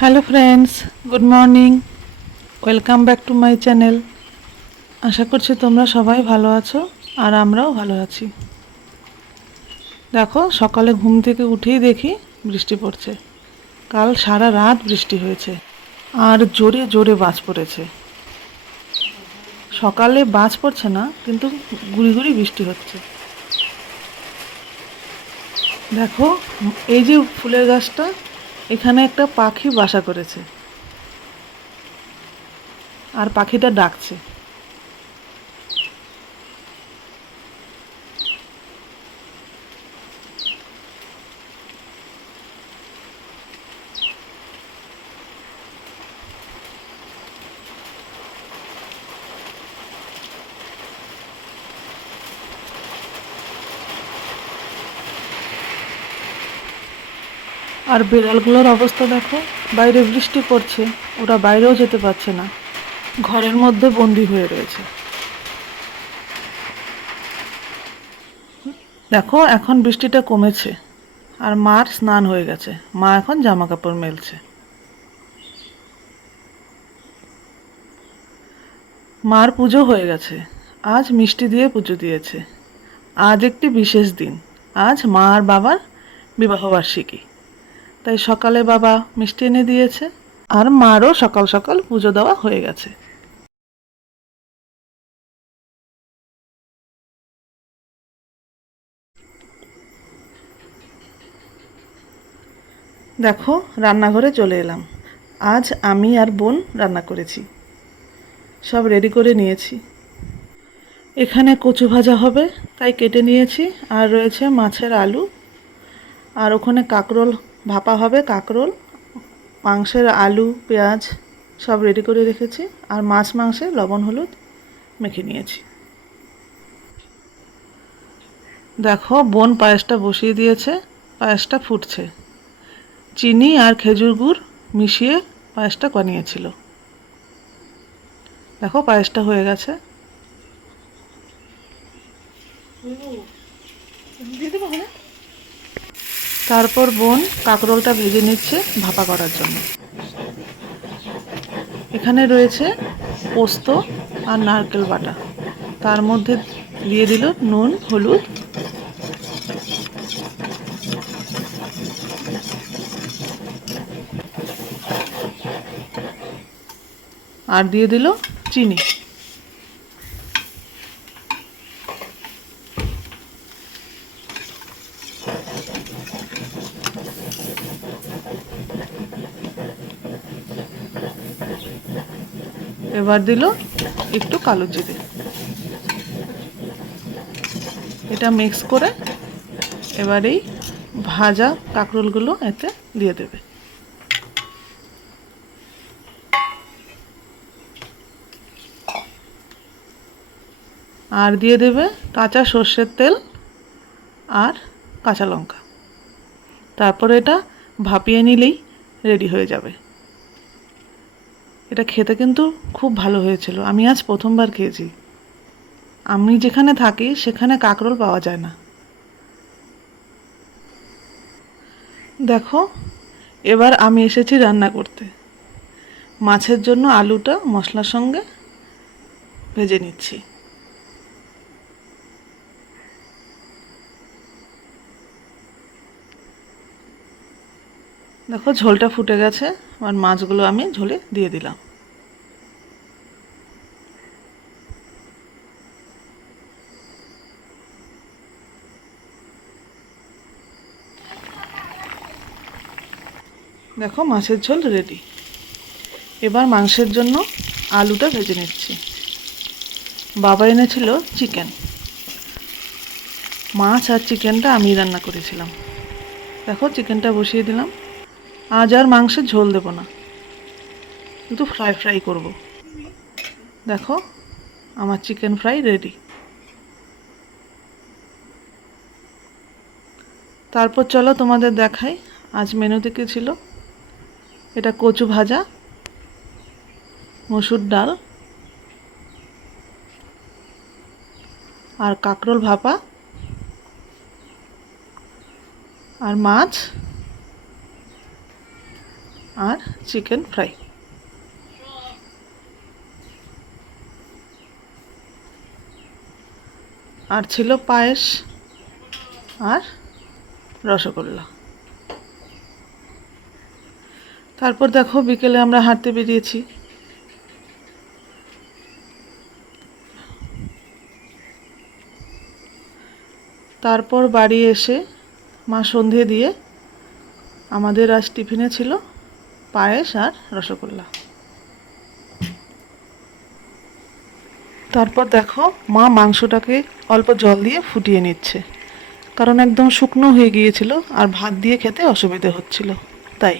Hello friends good morning welcome back to my channel আশা করছি তোমরা সবাই ভালো আছো আর আমরাও ভালো আছি। দেখো, সকালে ঘুম থেকে উঠেই দেখি বৃষ্টি পড়ছে। কাল সারা রাত বৃষ্টি হয়েছে। আর জোরে জোরে বাজ পড়েছে। সকালে বাজ পড়ছে না, কিন্তু গুড়ি গুড়ি বৃষ্টি হচ্ছে। দেখো, এই যে ফুলের গাছটা এখানে একটা পাখি বাসা করেছে। আর পাখিটা ডাকছে। আর বিড়ালগুলোর অবস্থা দেখো, বাইরে বৃষ্টি পড়ছে, ওরা বাইরেও যেতে পারছে না। ঘরের মধ্যে বন্দি হয়ে রয়েছে। দেখো, এখন বৃষ্টিটা কমেছে, আর মার স্নান হয়ে গেছে। মা এখন জামা কাপড় মেলছে। মার পুজো হয়ে গেছে। আজ মিষ্টি দিয়ে পুজো দিয়েছে। আজ একটি বিশেষ দিন। আজ মা আর বাবার বিবাহবার্ষিকী। তাই সকালে বাবা মিষ্টি এনে দিয়েছে, আর মারও সকাল সকাল পুজো দেওয়া হয়ে গেছে। দেখো, রান্নাঘরে চলে এলাম। আজ আমি আর বোন রান্না করেছি। সব রেডি করে নিয়েছি। এখানে কচু ভাজা হবে, তাই কেটে নিয়েছি, আর রয়েছে মাছের আলু। আর ওখানে কাঁকরোল ভাপা হবে, কাঁকরোল, মাংসের আলু, পেঁয়াজ সব রেডি করে রেখেছি। আর মাছ মাংসে লবণ, হলুদ মেখে নিয়েছি। দেখো, বোন পায়েসটা বসিয়ে দিয়েছে, পায়েসটা ফুটছে। চিনি আর খেজুর গুড় মিশিয়ে পায়েসটা বানিয়েছিল। দেখো, পায়েসটা হয়ে গেছে। তারপর বোন কাঁকরোলটা ভেজে নিচ্ছে ভাপা করার জন্য। এখানে রয়েছে পোস্ত আর নারকেল বাটা। তার মধ্যে দিয়ে দিল নুন, হলুদ। আর দিয়ে দিল চিনি। এবার দিল একটু কালো জিরে। এটা মিক্স করে এবার এই ভাজা কাঁকরোলগুলো এতে দিয়ে দেবে। আর দিয়ে দেবে কাঁচা সর্ষের তেল আর কাঁচা লঙ্কা। তারপরে এটা ভাপিয়ে নিলেই রেডি হয়ে যাবে। এটা খেতে কিন্তু খুব ভালো হয়েছিল। আমি আজ প্রথমবার খেয়েছি। আমি যেখানে থাকি, সেখানে কাঁকরোল পাওয়া যায় না। দেখো, এবার আমি এসেছি রান্না করতে। মাছের জন্য আলুটা মশলার সঙ্গে ভেজে নিচ্ছি। দেখো, ঝোলটা ফুটে গেছে আর মাছগুলো আমি ঝোলে দিয়ে দিলাম। দেখো, মাছের ঝোল রেডি এবার মাংসের জন্য আলুটা ভেজে নিচ্ছি। বাবা এনেছিল চিকেন মাছ আর চিকেনটা আমি রান্না করেছিলাম। দেখো চিকেনটা বসিয়ে দিলাম। আজ আর মাংসের ঝোল দেবো না। শুধু ফ্রাই ফ্রাই করব। দেখো, আমার চিকেন ফ্রাই রেডি তারপর চলো তোমাদের দেখাই, আজ মেনুতে কী ছিল? এটা কচু ভাজা, মসুর ডাল, আর কাঁকরোল ভাপা, আর মাছ। আর চিকেন ফ্রাই। আর ছিল পায়েস আর রসগোল্লা। তারপর দেখো বিকেলে আমরা হাঁটতে বেরিয়েছি। তারপর বাড়ি এসে মা সন্ধে দিয়ে আমাদের আজ টিফিনে ছিল পায়েস আর রসগোল্লা। তারপর দেখো মা মাংসটাকে অল্প জল দিয়ে ফুটিয়ে নিচ্ছে। কারণ একদম শুকনো হয়ে গিয়েছিল আর ভাত দিয়ে খেতে অসুবিধে হচ্ছিল। তাই